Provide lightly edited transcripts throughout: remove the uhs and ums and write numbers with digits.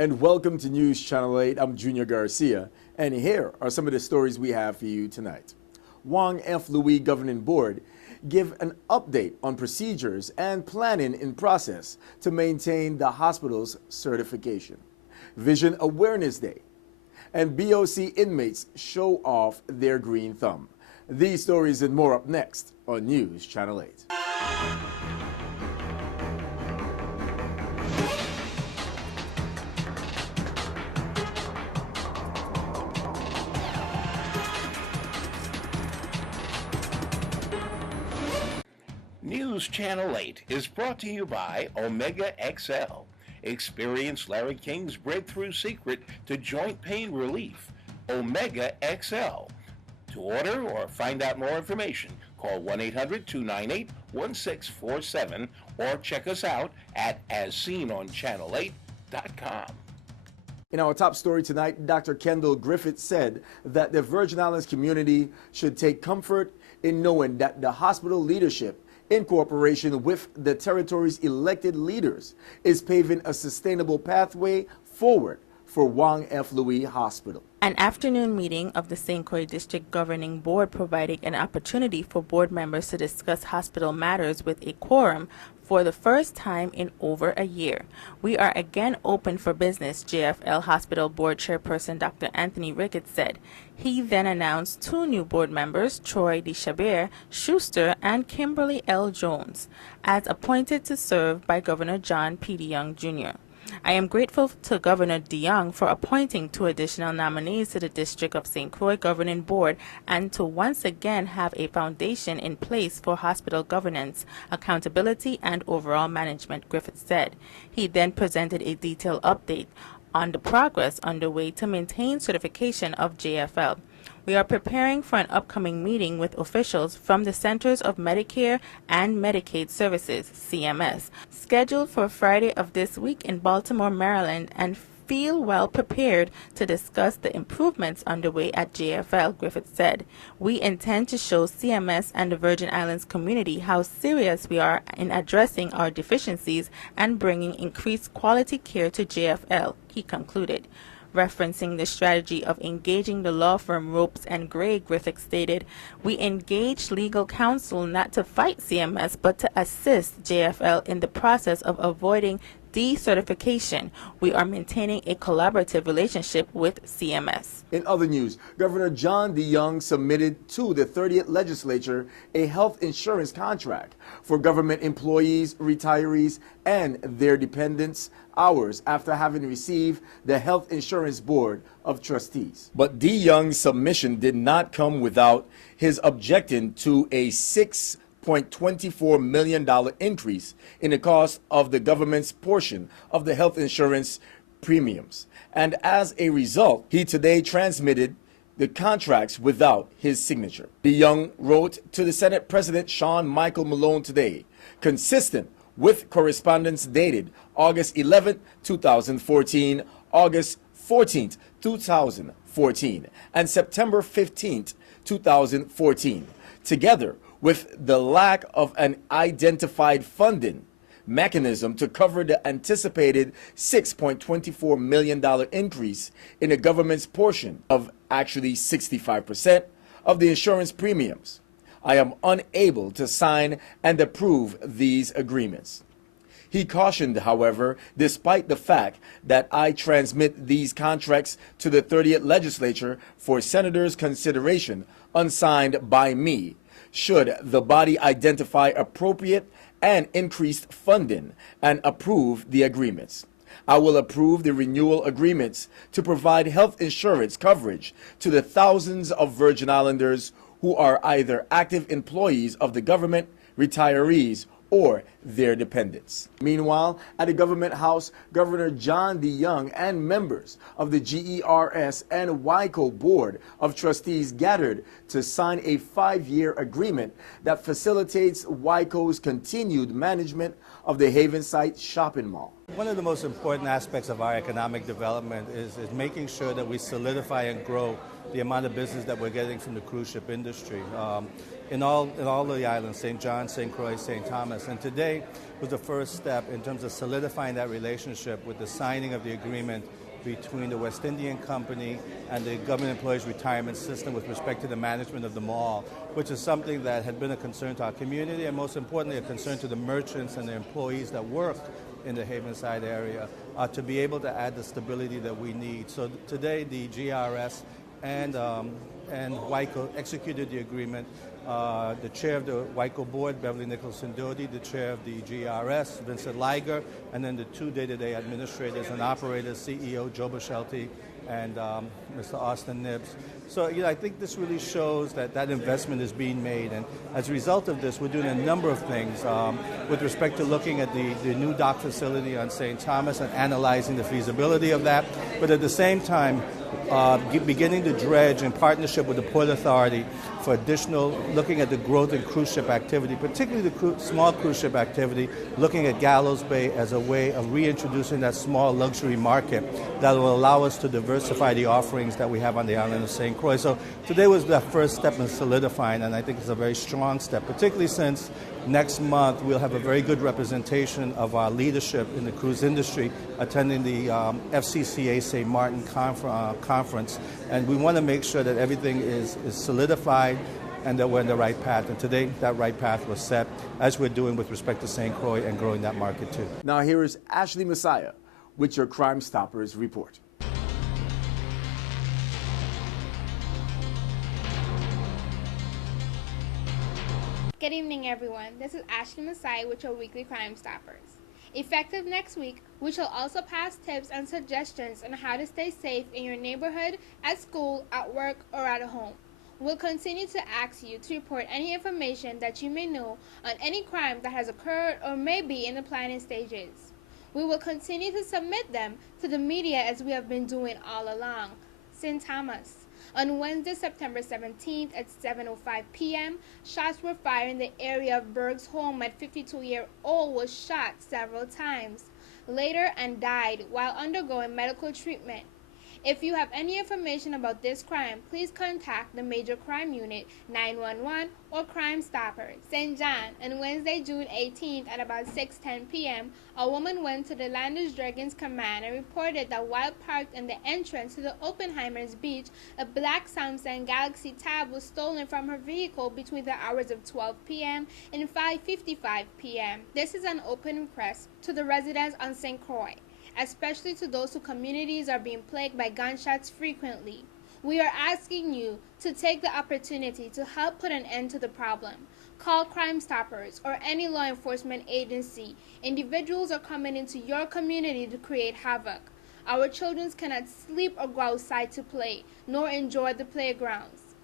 And welcome to News Channel 8. I'm Junior Garcia, and here are some of the stories we have for you tonight. Wang F. Louis Governing Board give an update on procedures and planning in process to maintain the hospital's certification. Vision Awareness Day. And BOC inmates show off their green thumb. These stories and more up next on News Channel 8. News Channel 8 is brought to you by Omega XL. Experience Larry King's breakthrough secret to joint pain relief, Omega XL. To order or find out more information, call 1-800-298-1647 or check us out at asseenonchanel8.com. In our top story tonight, Dr. Kendall Griffith said that the Virgin Islands community should take comfort in knowing that the hospital leadership, in cooperation with the territory's elected leaders, is paving a sustainable pathway forward for Wang F. Louis Hospital. An afternoon meeting of the St. Croix District Governing Board provided an opportunity for board members to discuss hospital matters with a quorum for the first time in over a year. We are again open for business, JFL Hospital Board Chairperson Dr. Anthony Ricketts said. He then announced two new board members, Troy DeChabert Schuster and Kimberly L. Jones, as appointed to serve by Governor John P. DeYoung, Jr. I am grateful to Governor DeYoung for appointing two additional nominees to the District of St. Croix Governing Board and to once again have a foundation in place for hospital governance, accountability, and overall management, Griffith said. He then presented a detailed update on the progress underway to maintain certification of JFL. We are preparing for an upcoming meeting with officials from the Centers of Medicare and Medicaid Services, CMS, scheduled for Friday of this week in Baltimore, Maryland, and feel well prepared to discuss the improvements underway at JFL, Griffith said. We intend to show CMS and the Virgin Islands community how serious we are in addressing our deficiencies and bringing increased quality care to JFL, he concluded. Referencing the strategy of engaging the law firm Ropes and Gray, Griffith stated, "We engaged legal counsel not to fight CMS but to assist JFL in the process of avoiding decertification. We are maintaining a collaborative relationship with CMS." In other news, Governor John DeYoung submitted to the 30th Legislature a health insurance contract for government employees, retirees, and their dependents hours after having received the Health Insurance Board of Trustees. But DeYoung's submission did not come without his objecting to a $6.24 million increase in the cost of the government's portion of the health insurance premiums. And as a result, he today transmitted the contracts without his signature. DeYoung wrote to the Senate President Sean Michael Malone today, consistent with correspondence dated August 11, 2014, August 14, 2014, and September 15, 2014, together with the lack of an identified funding mechanism to cover the anticipated $6.24 million increase in the government's portion of actually 65% of the insurance premiums. I am unable to sign and approve these agreements. He cautioned, however, despite the fact that I transmit these contracts to the 30th Legislature for Senators' consideration unsigned by me, should the body identify appropriate and increased funding and approve the agreements. I will approve the renewal agreements to provide health insurance coverage to the thousands of Virgin Islanders who are either active employees of the government, retirees, or their dependents. Meanwhile, at the Government House, Governor John DeYoung and members of the GERS and WICO Board of Trustees gathered to sign a 5-year agreement that facilitates WICO's continued management of the Havenside shopping mall. One of the most important aspects of our economic development is making sure that we solidify and grow the amount of business that we're getting from the cruise ship industry. in all the islands, St. John, St. Croix, St. Thomas. And today was the first step in terms of solidifying that relationship with the signing of the agreement between the West Indian Company and the Government Employees Retirement System with respect to the management of the mall, which is something that had been a concern to our community and most importantly a concern to the merchants and the employees that work in the Havenside area to be able to add the stability that we need. So today the GRS and WICO executed the agreement. The chair of the WICO board, Beverly Nicholson Doty, the chair of the GRS, Vincent Liger, and then the two day-to-day administrators and operators, CEO Joe Boshelty and Mr. Austin Nibbs. So I think this really shows that that investment is being made. And as a result of this, we're doing a number of things with respect to looking at the new dock facility on St. Thomas and analyzing the feasibility of that. But at the same time, beginning to dredge in partnership with the Port Authority for additional, looking at the growth in cruise ship activity, particularly the small cruise ship activity, looking at Gallows Bay as a way of reintroducing that small luxury market that will allow us to diversify the offerings that we have on the island of St. Croix. So today was the first step in solidifying, and I think it's a very strong step, particularly since next month we'll have a very good representation of our leadership in the cruise industry attending the FCCA St. Martin conference, and we want to make sure that everything is solidified and that we're in the right path. And today that right path was set, as we're doing with respect to St. Croix and growing that market too. Now here is Ashley Messiah with your Crime Stoppers report. Good evening, everyone. This is Ashley Messiah with your weekly Crime Stoppers. Effective next week, we shall also pass tips and suggestions on how to stay safe in your neighborhood, at school, at work, or at home. We'll continue to ask you to report any information that you may know on any crime that has occurred or may be in the planning stages. We will continue to submit them to the media as we have been doing all along. St. Thomas. On Wednesday, September 17th at 7:05 p.m., shots were fired in the area of Berg's home. At 52-year-old was shot several times later and died while undergoing medical treatment. If you have any information about this crime, please contact the Major Crime Unit 911 or Crime Stoppers. St. John, on Wednesday, June 18th at about 6:10 p.m., a woman went to the Landers Dragons Command and reported that while parked in the entrance to the Oppenheimer's Beach, a black Samsung Galaxy Tab was stolen from her vehicle between the hours of 12 p.m. and 5:55 p.m. This is an open request to the residents on St. Croix, especially to those whose communities are being plagued by gunshots frequently. We are asking you to take the opportunity to help put an end to the problem. Call Crime Stoppers or any law enforcement agency. Individuals are coming into your community to create havoc. Our children cannot sleep or go outside to play, nor enjoy the playgrounds.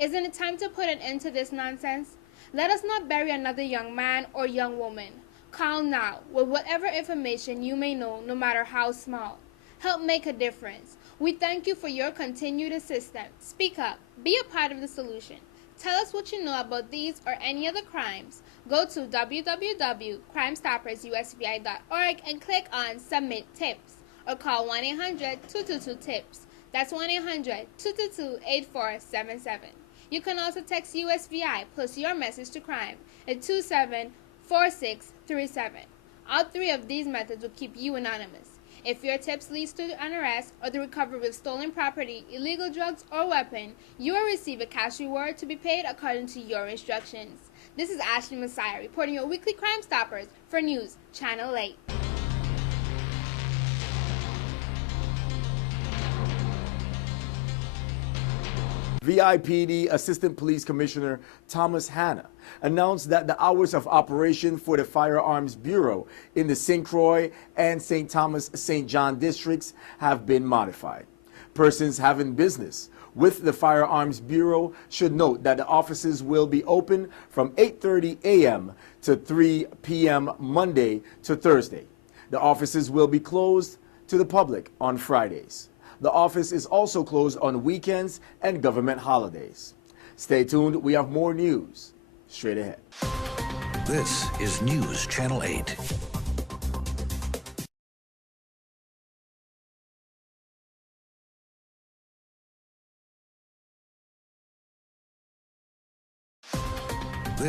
Isn't it time to put an end to this nonsense? Let us not bury another young man or young woman. Call now with whatever information you may know, no matter how small. Help make a difference. We thank you for your continued assistance. Speak up. Be a part of the solution. Tell us what you know about these or any other crimes. Go to www.crimestoppersusvi.org and click on Submit Tips or call 1-800-222-TIPS. That's 1-800-222-8477. You can also text USVI plus your message to crime at 274637. All three of these methods will keep you anonymous. If your tips leads to an arrest or the recovery of stolen property, illegal drugs, or weapon, you will receive a cash reward to be paid according to your instructions. This is Ashley Messiah reporting your weekly Crime Stoppers for News Channel 8. VIPD Assistant Police Commissioner Thomas Hanna announced that the hours of operation for the Firearms Bureau in the St. Croix and St. Thomas St. John districts have been modified. Persons having business with the Firearms Bureau should note that the offices will be open from 8:30 a.m. to 3 p.m. Monday to Thursday. The offices will be closed to the public on Fridays. The office is also closed on weekends and government holidays. Stay tuned, we have more news straight ahead. This is News Channel 8.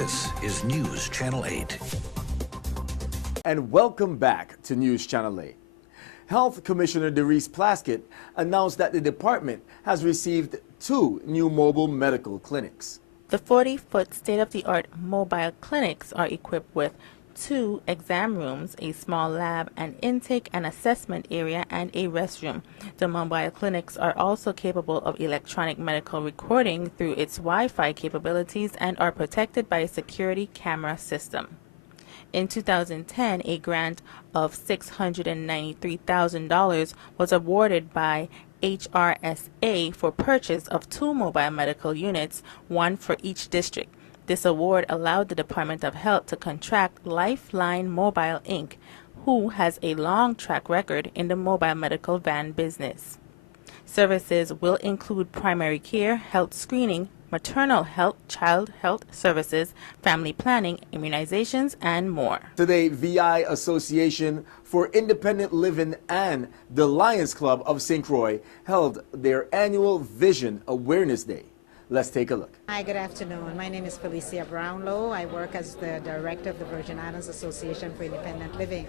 This is News Channel 8. And welcome back to News Channel 8. Health Commissioner Derice Plaskett announced that the department has received 2 new mobile medical clinics. The 40-foot state-of-the-art mobile clinics are equipped with 2 exam rooms, a small lab, an intake and assessment area, and a restroom. The mobile clinics are also capable of electronic medical recording through its Wi-Fi capabilities and are protected by a security camera system. In 2010, a grant of $693,000 was awarded by HRSA for purchase of 2 mobile medical units, 1 for each district. This award allowed the Department of Health to contract Lifeline Mobile, Inc., who has a long track record in the mobile medical van business. Services will include primary care, health screening, maternal health, child health services, family planning, immunizations, and more. Today, VI Association for Independent Living and the Lions Club of St. Croix held their annual Vision Awareness Day. Let's take a look. Hi, good afternoon. My name is Felicia Brownlow. I work as the director of the Virgin Islands Association for Independent Living.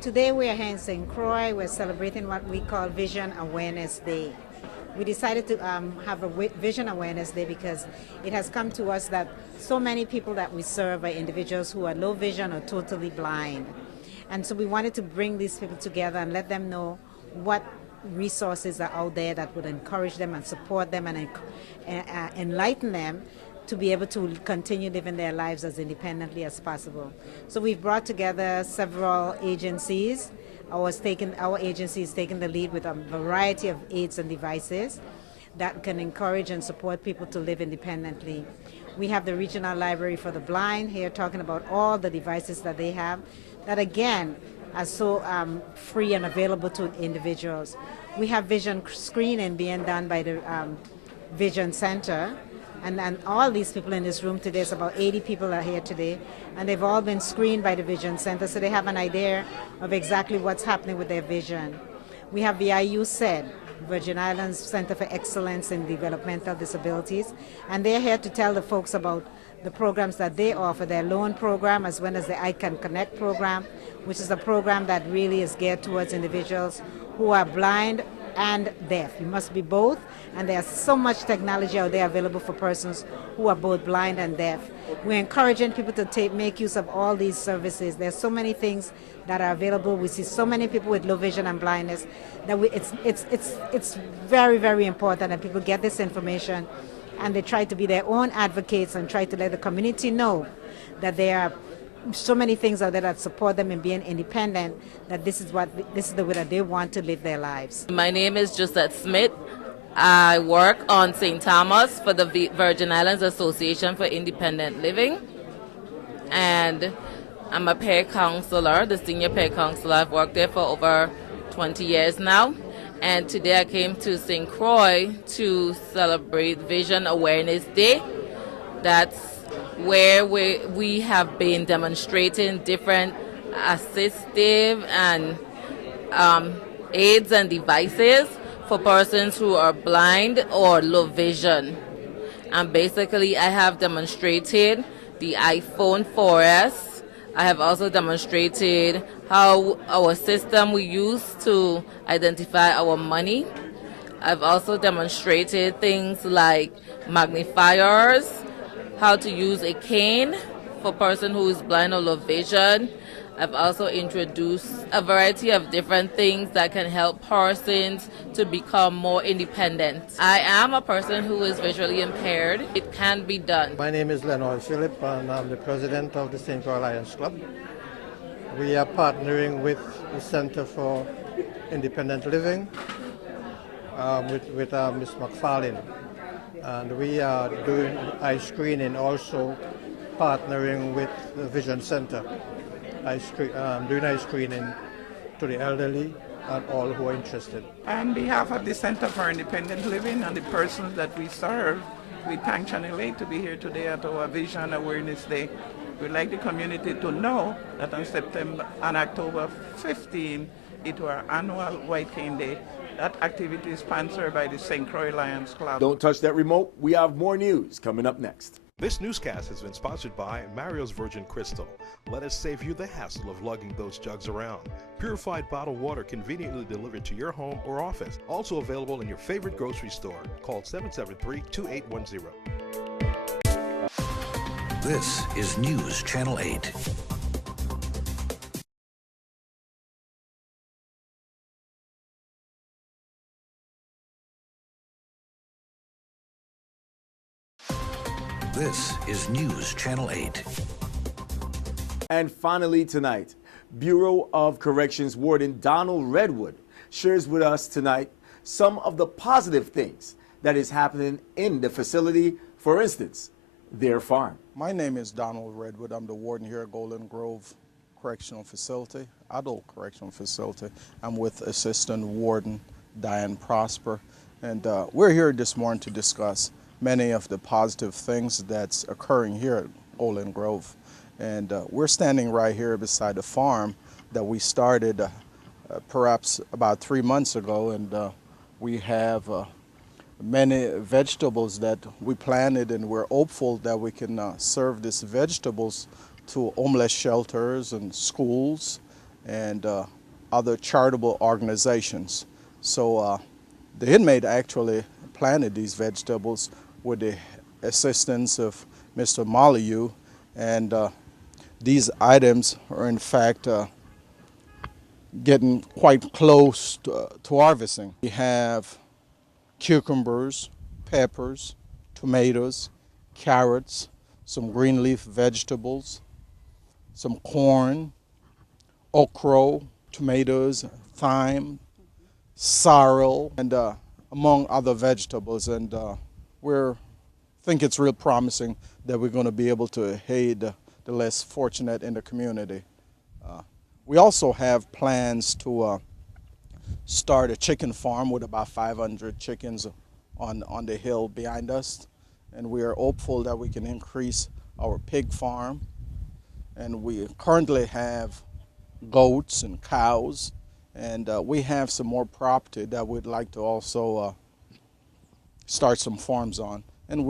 Today we are here in St. Croix. We're celebrating what we call Vision Awareness Day. We decided to have a Vision Awareness Day because it has come to us that so many people that we serve are individuals who are low vision or totally blind. And so we wanted to bring these people together and let them know what resources are out there that would encourage them and support them and enlighten them to be able to continue living their lives as independently as possible. So we've brought together several agencies. Our agency is taking the lead with a variety of aids and devices that can encourage and support people to live independently. We have the Regional Library for the Blind here talking about all the devices that they have that again are so free and available to individuals. We have vision screening being done by the Vision Center, and all these people in this room today, it's about 80 people are here today, and they've all been screened by the Vision Center, so they have an idea of exactly what's happening with their vision. We have VIU SED, Virgin Islands Center for Excellence in Developmental Disabilities, and they're here to tell the folks about the programs that they offer, their loan program as well as the I Can Connect program, which is a program that really is geared towards individuals who are blind and deaf. You must be both, and there's so much technology out there available for persons who are both blind and deaf. We're encouraging people to make use of all these services. There's so many things that are available. We see so many people with low vision and blindness that it's very, very important that people get this information and they try to be their own advocates and try to let the community know that there are so many things out there that support them in being independent, that this is the way that they want to live their lives. My name is Josette Smith. I work on St. Thomas for the Virgin Islands Association for Independent Living, and I'm a peer counselor, the senior peer counselor. I've worked there for over 20 years now, and today I came to St. Croix to celebrate Vision Awareness Day. That's where we have been demonstrating different assistive and aids and devices for persons who are blind or low vision. And basically I have demonstrated the iPhone 4S. I have also demonstrated how our system we use to identify our money. I've also demonstrated things like magnifiers, how to use a cane for a person who is blind or low vision. I've also introduced a variety of different things that can help persons to become more independent. I am a person who is visually impaired. It can be done. My name is Leonard Phillip, and I'm the president of the St. Croix Lions Club. We are partnering with the Center for Independent Living with Ms. McFarlane. And we are doing eye screening, also partnering with the Vision Center, doing eye screening to the elderly and all who are interested. On behalf of the Center for Independent Living and the persons that we serve, we thank Channel 8 to be here today at our Vision Awareness Day. We'd like the community to know that on October 15, it was our annual White Cane Day. That activity is sponsored by the St. Croix Lions Club. Don't touch that remote. We have more news coming up next. This newscast has been sponsored by Mario's Virgin Crystal. Let us save you the hassle of lugging those jugs around. Purified bottled water conveniently delivered to your home or office. Also available in your favorite grocery store. Call 773-2810. This is News Channel 8. This is News Channel 8. And finally tonight, Bureau of Corrections Warden Donald Redwood shares with us tonight some of the positive things that is happening in the facility. For instance, their farm. My name is Donald Redwood. I'm the warden here at Golden Grove Correctional Facility, Adult Correctional Facility. I'm with Assistant Warden Diane Prosper, and we're here this morning to discuss many of the positive things that's occurring here at Golden Grove. And we're standing right here beside the farm that we started perhaps about 3 months ago, and we have many vegetables that we planted, and we're hopeful that we can serve these vegetables to homeless shelters and schools and other charitable organizations. So the inmate actually planted these vegetables with the assistance of Mr. Molyneux, and these items are in fact getting quite close to harvesting. We have cucumbers, peppers, tomatoes, carrots, some green leaf vegetables, some corn, okra, tomatoes, thyme, sorrel, and among other vegetables. And we think it's real promising that we're going to be able to aid the less fortunate in the community. We also have plans to start a chicken farm with about 500 chickens on the hill behind us, and we are hopeful that we can increase our pig farm. And we currently have goats and cows, and we have some more property that we'd like to also start some farms on. And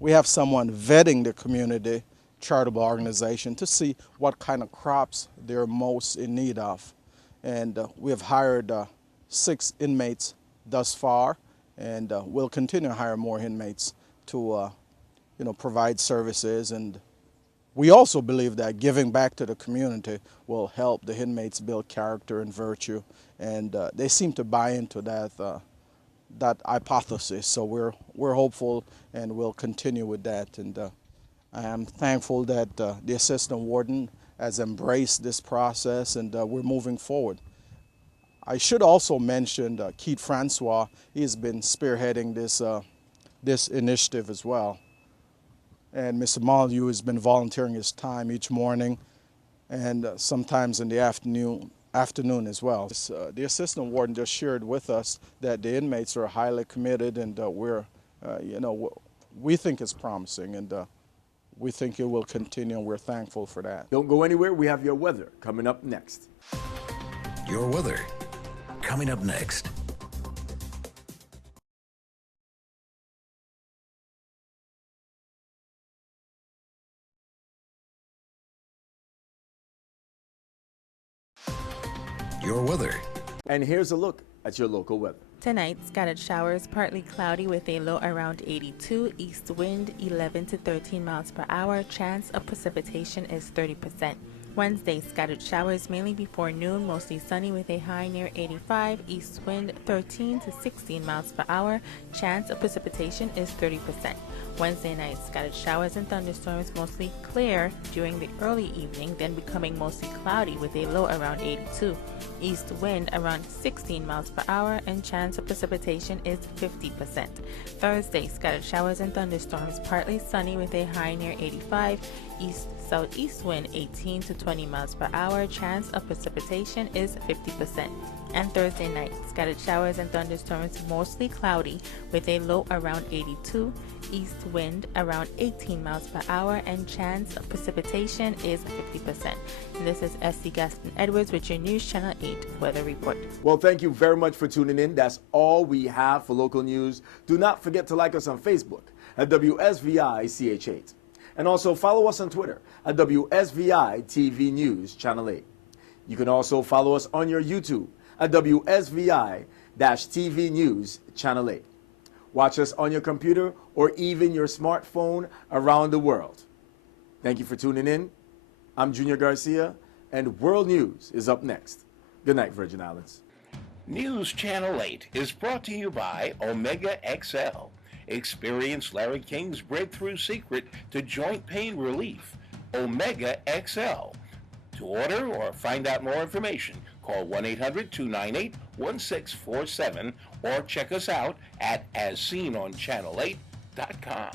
we have someone vetting the community charitable organization to see what kind of crops they're most in need of. And we have hired 6 inmates thus far, and we'll continue to hire more inmates to provide services. And we also believe that giving back to the community will help the inmates build character and virtue, and they seem to buy into that hypothesis. So we're hopeful, and we'll continue with that. And I am thankful that the assistant warden has embraced this process, and we're moving forward. I should also mention Keith Francois. He's been spearheading this initiative as well. And Mr. Molyneux has been volunteering his time each morning, and sometimes in the afternoon as well. The assistant warden just shared with us that the inmates are highly committed, and we think it's promising, and we think it will continue, and we're thankful for that. Don't go anywhere. We have your weather coming up next. Your weather coming up next. Your weather. And here's a look at your local weather. Tonight, scattered showers, partly cloudy with a low around 82, east wind 11 to 13 miles per hour, chance of precipitation is 30%. Wednesday, scattered showers mainly before noon, mostly sunny with a high near 85, east wind 13 to 16 miles per hour, chance of precipitation is 30%. Wednesday night, scattered showers and thunderstorms, mostly clear during the early evening, then becoming mostly cloudy with a low around 82. East wind around 16 miles per hour, and chance of precipitation is 50%. Thursday, scattered showers and thunderstorms, partly sunny with a high near 85. East-southeast wind 18 to 20 miles per hour, chance of precipitation is 50%. And Thursday night, scattered showers and thunderstorms, mostly cloudy with a low around 82. East wind around 18 miles per hour, and chance of precipitation is 50%. And this is S.C. Gaston Edwards with your News Channel 8 weather report. Well, thank you very much for tuning in. That's all we have for local news. Do not forget to like us on Facebook at WSVI-CH8. And also follow us on Twitter at WSVI-TV News Channel 8. You can also follow us on your YouTube at WSVI-TV News Channel 8. Watch us on your computer or even your smartphone around the world. Thank you for tuning in. I'm Junior Garcia, and World News is up next. Good night, Virgin Islands. News Channel 8 is brought to you by Omega XL. Experience Larry King's breakthrough secret to joint pain relief, Omega XL. To order or find out more information, call 1-800-298-1647 or check us out at asseenonchanel8.com.